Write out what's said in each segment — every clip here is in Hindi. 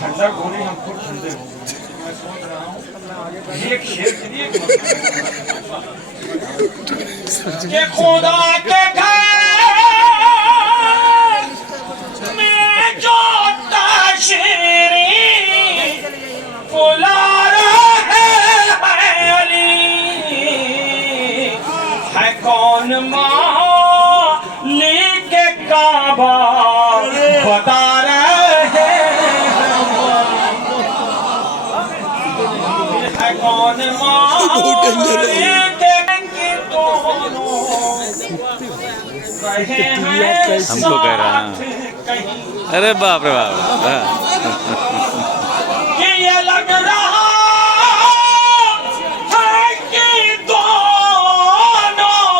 ठंडा गोली हमको ठंडे हो गए। मैं सोच रहा हूँ एक शेर के लिए कि खुदा के घर में जो ताशरी फुला रहे हैं अली है कौन मालिक काबा बता रहे हैं कौन मालिक की दोनों कहे हैं हमको कह रहा है। कहीं अरे बाप रे बाप। कि ये लग रहा है कि दोनों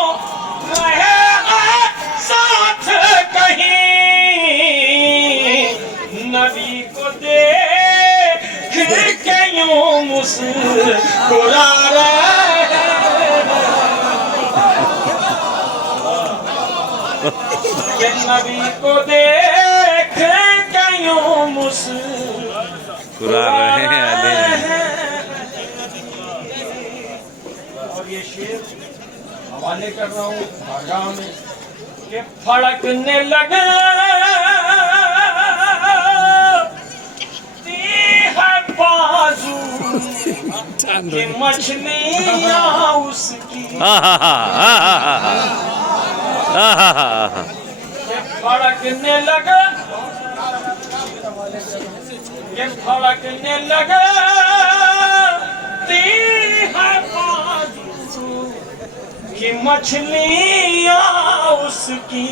रहे हैं साथ कहीं नबी को देख के यूं मुस्कुरा रहे कि नबी को देख के यूं कुरा रहे हैं अली। और ये शेर हवाले कर रहा हूँ बारगाह में कि फड़कने लगे है बाजू कि मछलियाँ उसकी कि फड़कने लगे कि फड़कने लगे है बाजू कि मछलियाँ उसकी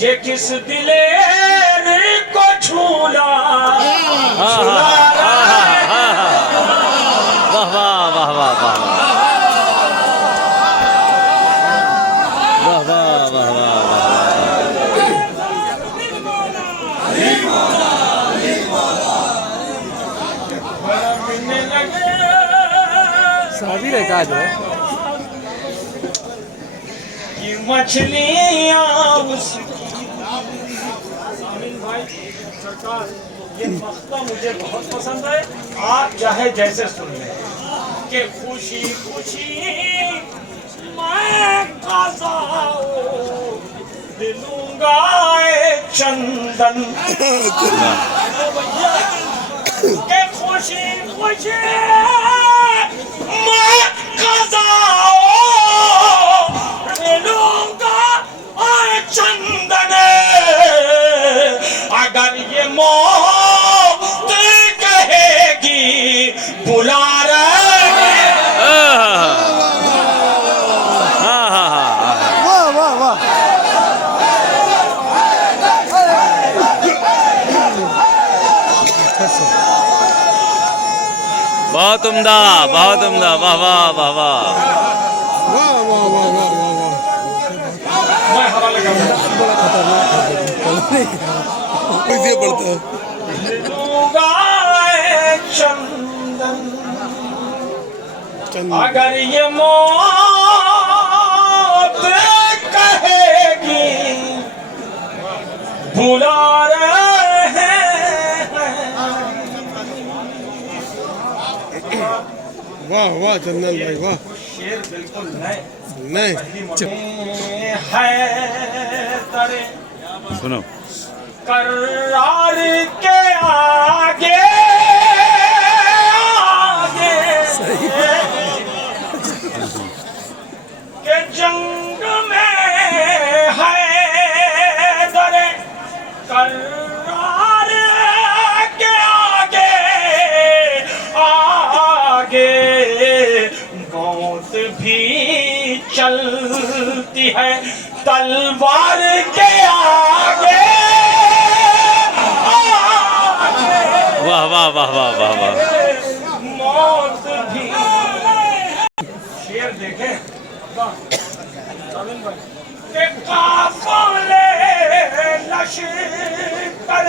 ये किस दिलेर को झूला झूला रहा है। वाह वाह वाह वाह वाह वाह वाह वाह वाह। फड़कने लगे शादी रहता जो है कि मछलियाँ उसकी। सामीन भाई सरकार ये मसला मुझे बहुत पसंद है, आप चाहे जैसे सुन लें कि खुशी खुशी मैं काज़ाओ दिलूंगा चंदन के खुशी खुशी मैं काज़ाओ दिलूंगा चंदन अगर ये मौत कहेगी बुला रहे वाह वाह वाह बहुत उम्दा बहुत उम्दा। वाह वाह वाह वाह। वाह वाह वाह वाह वाह वाह मैं हवाले कर रहा हूँ। बड़ा खतरनाक है कैसे पड़ता है दिलूंगा चंदन चंद अगर ये मौत कहेगी बुला रहे वाह वाह चंदन भाई वाह शेर बिल्कुल नए नहीं है तरे सुनो करार के आगे आगे के जंग में है दरे करार के आगे आगे मौत भी चलती है तलवार के आगे वाह वाह वाह वाह वाह वाह। मौत भी शेर देखे के काफले लश्कर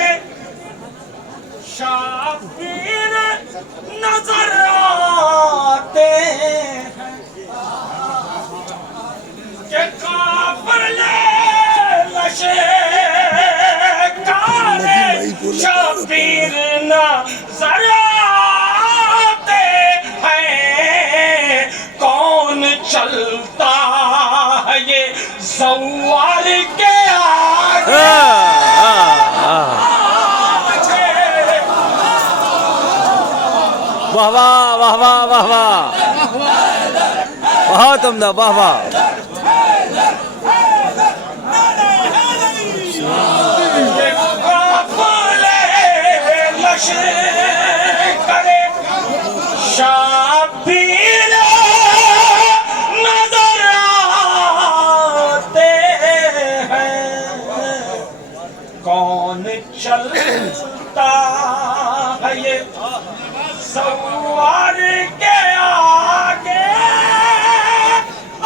शाबीर नजर आते हैं के काफले लश्कर शाबीर चलता है ये सवार के आगे वाह वाह वाह वाह वाह वाह, बहुत उम्दा, वाह वाह। करे शाबीर नजर आते हैं, कौन चलता है ये सवार के आगे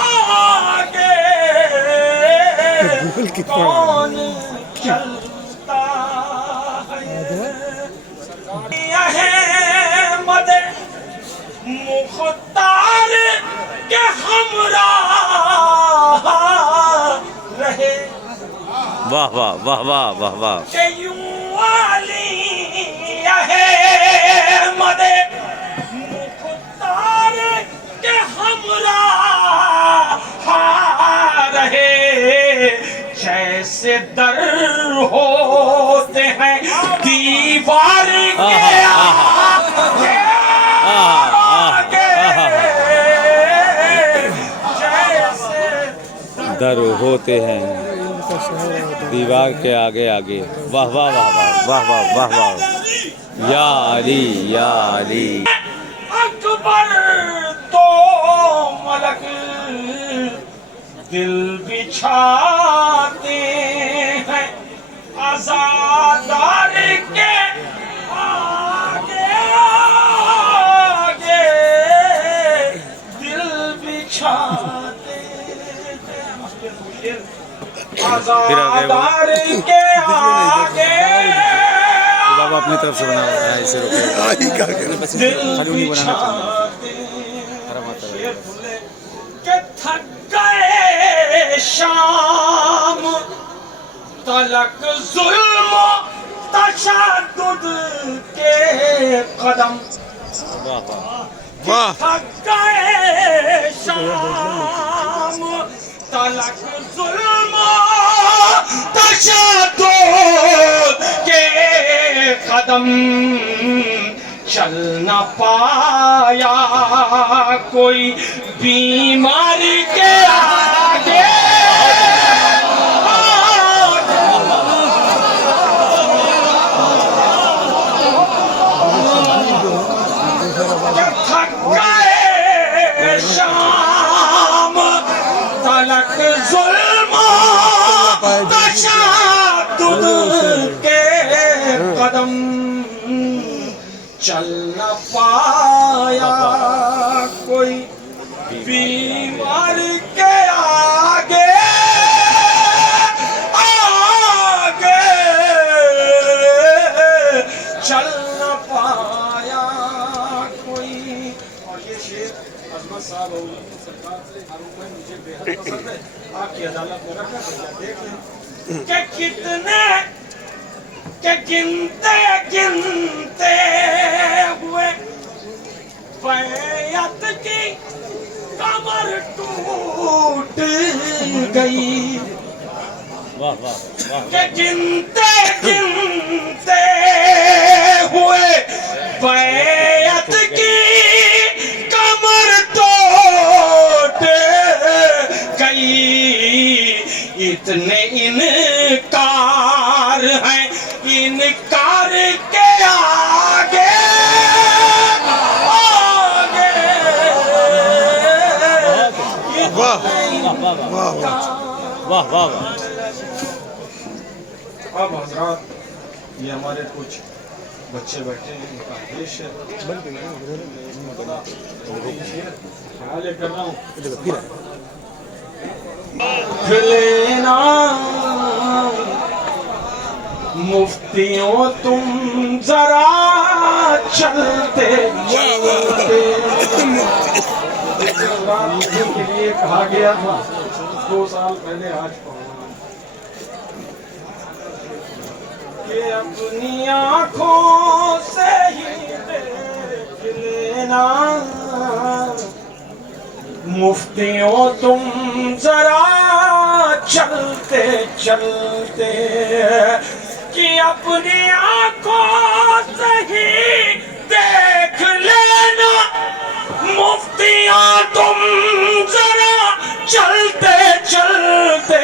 आगे, कौन चलता है मदे मुख्तार के हमराह रहे, वाह वाह वाह वाह वाह वाह। के यूं वाली है मदे मुख्तार के हमराह रहे, जैसे दर होते हैं दीवार के आगे जैसे दर होते हैं दीवार के आगे आगे, वाह वाह वाह वाह वाह वाह वाह वाह, या अली या अली। अकबर तो मलक दिल बिछाते हैं आजादार के आगे आगे, दिल बिछाते हैं आजादार के आगे। बाबा अपनी तरफ से बना है इसे रोके, दिल बिछाते के थक गए शाम तलक जुल्म तशद्दुद के कदम, वाह वाह वाह। थक गए शाम तलक जुल्म तशद्दुद के कदम, चल न पाया कोई बीमारी के आगे थक गए शाम तलक जुल्म तशद्दुद के कदम, चल न पाया कोई बीमार के आगे आगे, चल न पाया कोई। और ये शेर अजमत साहब और सरकार से मालूम है, मुझे बेहद पसंद है, आपकी अदालत में रखा देख लें कि कितने के गिनते गिनते हुए बैयत की कमर टूट गई, वाह वाह वाह, के गिनते गिनते हुए बैयत की कमर टूट गई, इतने इनकार हैं इनकार के आगे आगे, वाह वाह वाह वाह वाह। अब हजरात ये हमारे कुछ बच्चे बैठे हैं, इनका देश है, ख्याल कर रहा हूँ लेना मुफ्तियों तुम जरा चलते चलते, के लिए कहा गया था 2 साल पहले आज पहुंचा कि अपनी आंखों से ही देख लेना मुफ्तियों तुम जरा चलते चलते कि अपनी आंखों से ही देख लेना। मुफ्तियों तुम जरा चलते चलते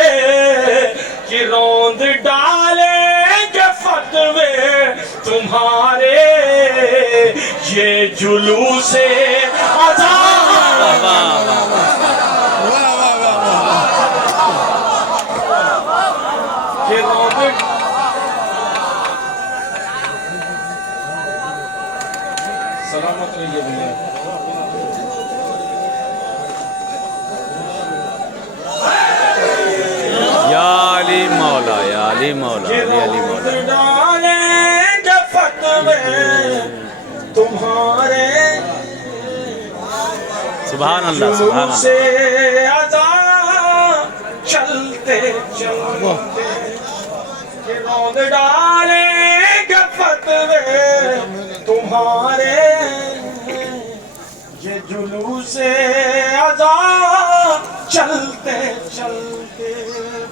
कि रोंद डालेंगे फतवे तुम्हारे ये जुलूसे सलामत रहिए भैया। या अली मौला, या अली मौला, या अली मौला। डालेंगे फतवे तुम्हारे सुभान अल्लाह, सुभान अल्लाह। से अदा चलते चलते कि रोंद डालेंगे फतवे तुम्हारे ये जुलूसे अदा चलते चलते।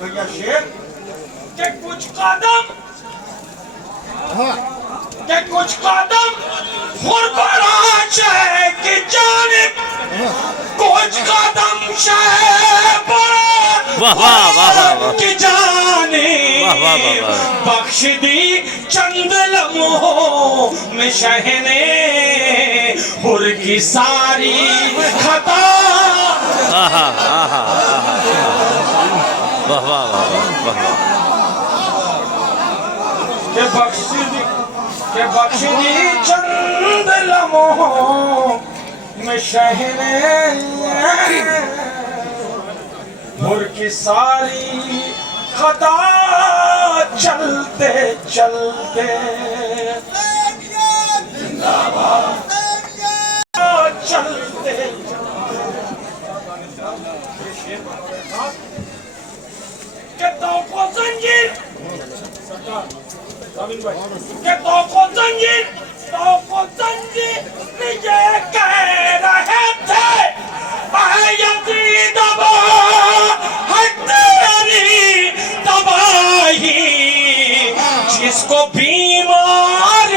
भैया शेर के कुछ कदम गुरबराशे की जानिब कुछ कदम वाह वाह वाह वाह वाह की जानिब वाह वाह वाह वाह। बख्श दी चंद लम्हों में शहने हुर की सारी खता। आहा आहा आहा वाह वाह वाह वाह। के बख्श दी चंद लम्हों में शहने हुर की सारी खता चलते चलते चलते के तो को जंजीर के तो को जंजीर ये कह रहे थे यज़ीद है तेरी तबाही। जिसको बीमार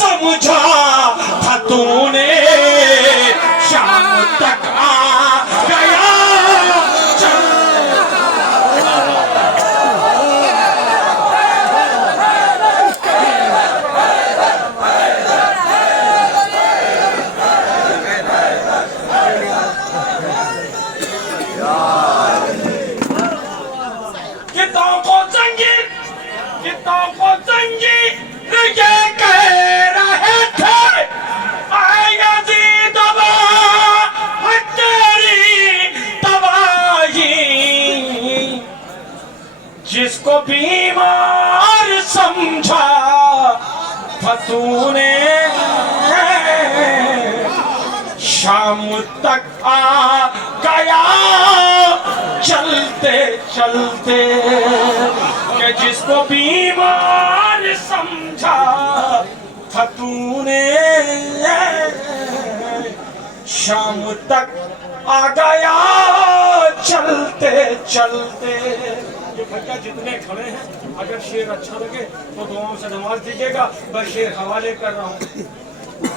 समझा था तूने शाम तक आ गया। ये कह रहे थे यज़ीद है तेरी तबाही। जिसको बीमार समझा था तूने शाम तक आ गया चलते चलते। कि जिसको बीमार समझा था तूने शाम तक आ गया चलते चलते। ये भैया जितने खड़े हैं अगर शेर अच्छा लगे तो दुआओं से नवाज दीजिएगा। बस शेर हवाले कर रहा हूँ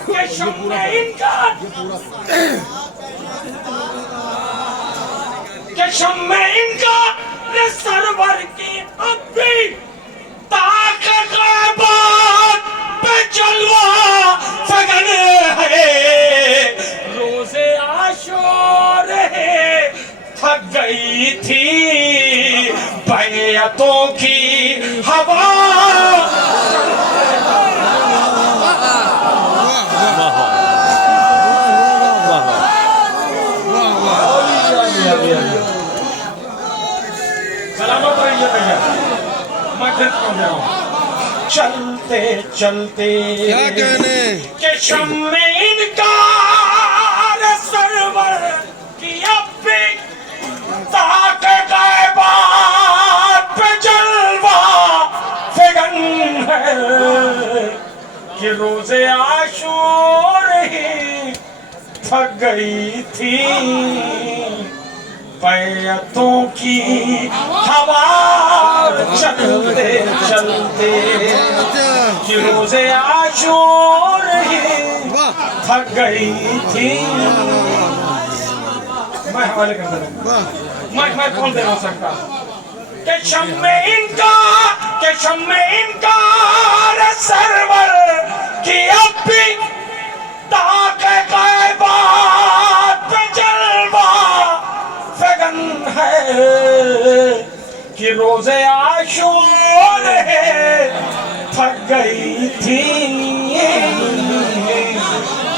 कि शम्मे इनका सरवर की अब्बी ताकत पे जलवा फगन है। रोजे आशूर थक गई थी बैयतों की हवा। सलामत रहिए भैया। मैं फिर पहुंच रहा हूँ। चलते चलते क्या कहने के शम्मे इनका सरवर की अब्बी ताके गायबात पे जलवा फिगन है। कि रोजे आशूर ही थक गई थी पैतों की हवा चलते चलते कि रोज़े आशूर ही थक गई थी। मैं हवाले करता हूँ, मैं कौन दे हो सकता के शम्मे इनकार सरवर की अब भी ताक़े ग़ैबात पे जलवा फगन है कि रोज़े आशूर है थक गई थी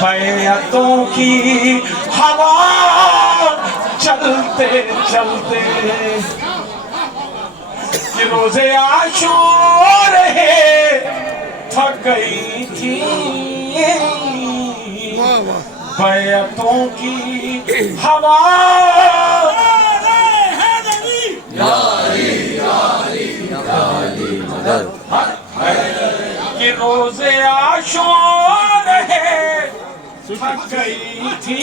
बैतों की हवा चलते चलते कि रोज़े आशूर है थक गई थी बैतों की हवा कि रोज़े आशूर है थक गई थी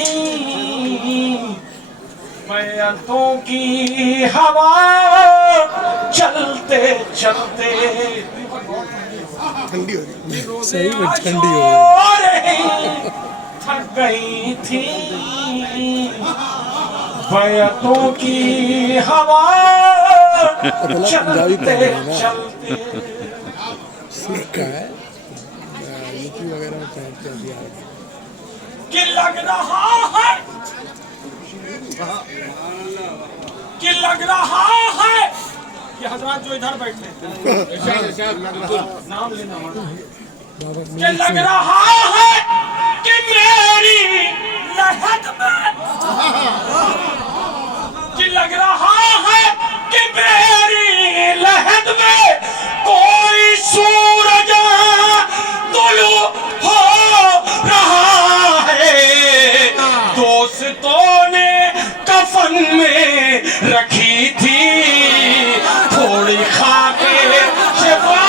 बैतों की हवा चलते चलते ठंडी हो रही सही में ठंडी हो रही थक गई थी बैतों की हवा चलते चलते। सिख का है यूपी वगैरह में पहनते हैं बिहार में। कि लग रहा है कि हजरात जो इधर बैठे नाम लेना कि लग रहा है कि मेरी लहद में कि लग रहा है कि मेरी लहद में कोई सूरज तुलू हो रहा है। दोस्तों ने कफन में रखी थी थोड़ी खाके शिफा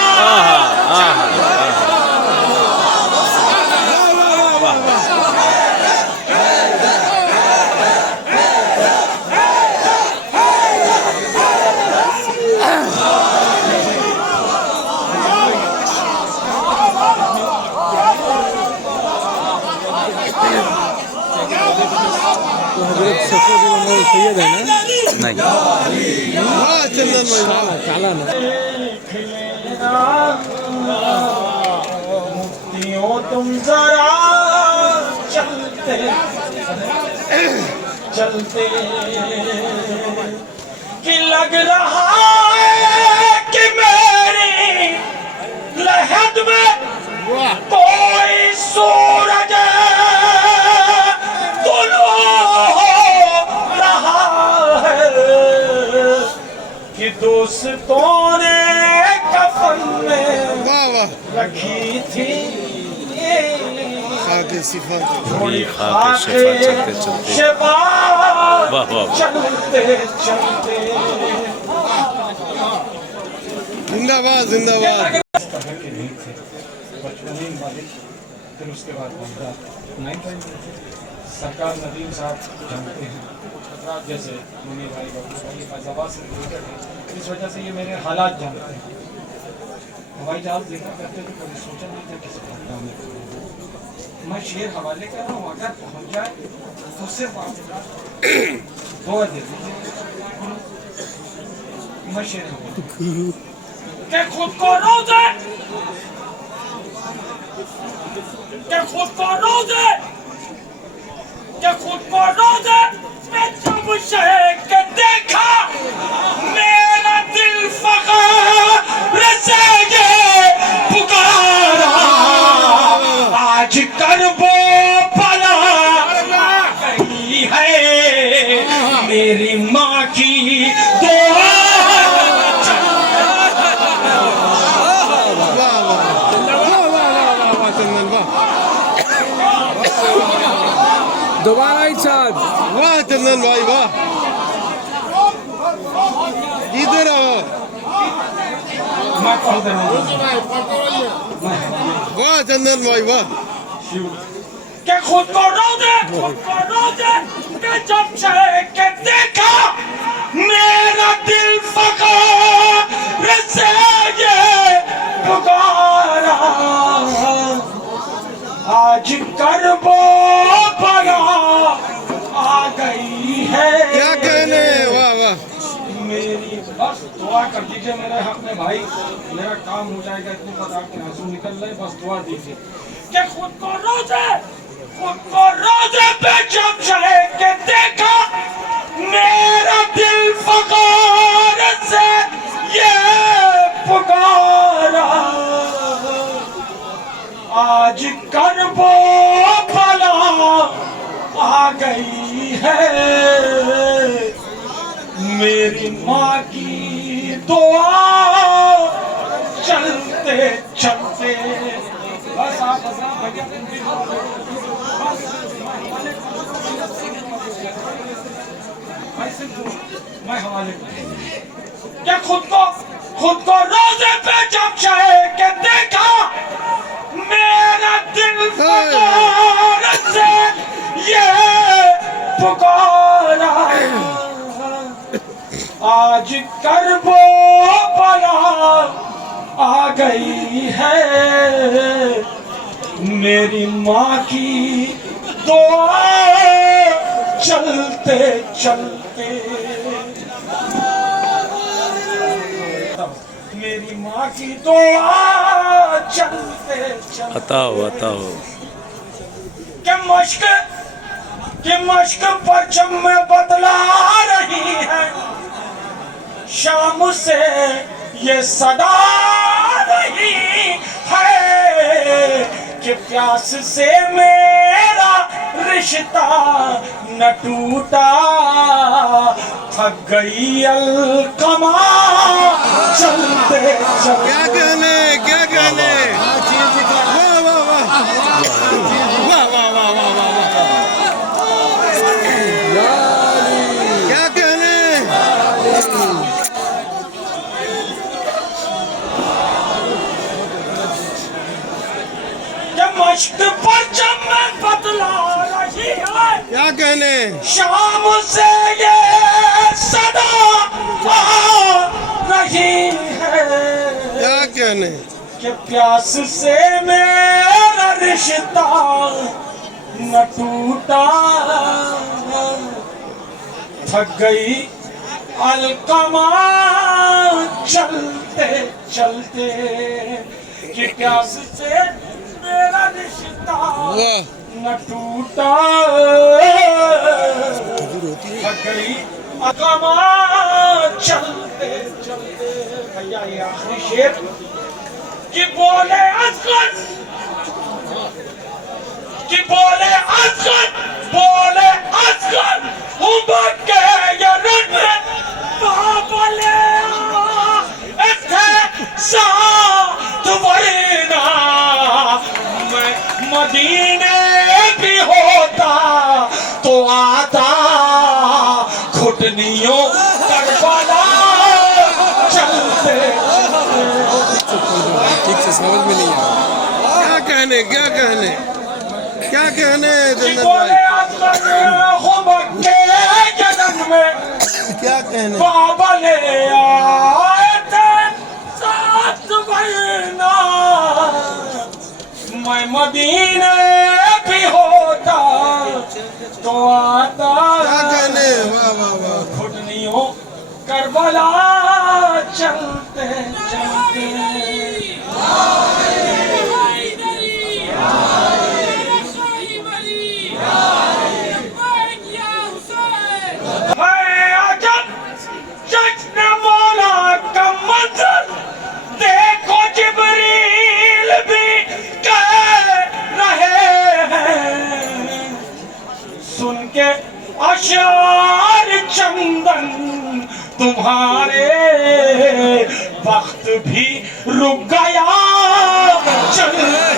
सैयद है ना नहीं चंदन भाई काला ना मुफ्तियों तुम जरा चलते चलते कि लग रहा है कि मेरी लहद में कोई सूरज तुलू हो रहा है कि दोस्तों ने कफन में वाह वाह रखी थी खाके सिफा थोड़ी खाके शिफा चलते चलते। शिफा वाह, वाह। चलते चलते। जिंदाबाद जिंदाबाद। बचपन मालिक फिर उसके बाद बंदा सरकार नदीम साहब जानते हैं खतरात जैसे मुनी भाई बाबू भाई फैजाबाद से रिलेटेड है। इस वजह से ये मेरे हालात जानते हैं। हवाई जहाज देखा करते थे कभी सोचा नहीं था किसी घटना में। मैं शेर हवाले कर रहा हूँ अगर पहुँच जाए तो सिर्फ दुआ दे दीजिए मैं शेर क्या खुद को रोज़े क्या खुद को रोज़े क्या खुद को रोज़े मैं जब शेख के देखा मेरा दिल फख्र से ये पुकारा आज करबो भला गई है मेरी माँ की दुआ। दोबारा ही साथ वाह चंदन भाई वाह इधर आओ वाह चंदन भाई वाह कि खुद को रोजे पे जब चेहरे के देखा मेरा दिल फकार से ये पुकारा आज करबो बना आ गई है। क्या कहने, वाह वाह। मेरी बस दुआ कर दीजिए मेरे अपने भाई, मेरा काम हो जाएगा। इतनी पता आपके आंसू निकल रहे, बस दुआ दीजिए कि खुद को रोजे पे जब चढ़े के देखा मेरा दिल फकार से ये पुकारा आज करबो भला आ गई है। मेरी माँ की दुआ चलते चलते बस आप भैया मैं हवाले क्या खुद को रोजे पे जब चाहे के देखा मेरा दिल फकार से ये पुकारा आज करबो बला आ गई है। मेरी माँ की दुआ चलते चलते मेरी माँ की दुआ चलते चलते बताओ कि मश्क परचम में बदला रही है शाम से ये सदा रही है कि प्यास से मेरा रिश्ता न टूटा थक गई अलकमा चलते चलते। क्या कहने वाह वाह वाह वाह वाह वाह वाह वाह। क्या कहने, मश्क पर जब में बदला रही है क्या कहने, शाम से ये सदा आ रही है क्या कहने, कि प्यास से मेरा रिश्ता न टूटा थक गई अलकमा चलते चलते कि प्यास से मेरा रिश्ता न टूटा थक गई अलकमा चलते चलते। भैया ये आखिरी शेर कि बोले असगर उमर के ये रन में बाबले इथे साथ वरना मैं मदीने भी होता तो आता घुटनियों करबला चलते। ठीक से समझ में नहीं आया। क्या कहने जन्नत भाई, क्या कहने, बाबले आए थे साथ वरना मैं मदीने भी होता तो आता। क्या कहने, वाह वाह वाह। घुटनियों करबला चलते चलते। देखो जिब्रील भी कह रहे हैं सुन के अशार चंदन तुम्हारे वक्त भी रुक गया चलते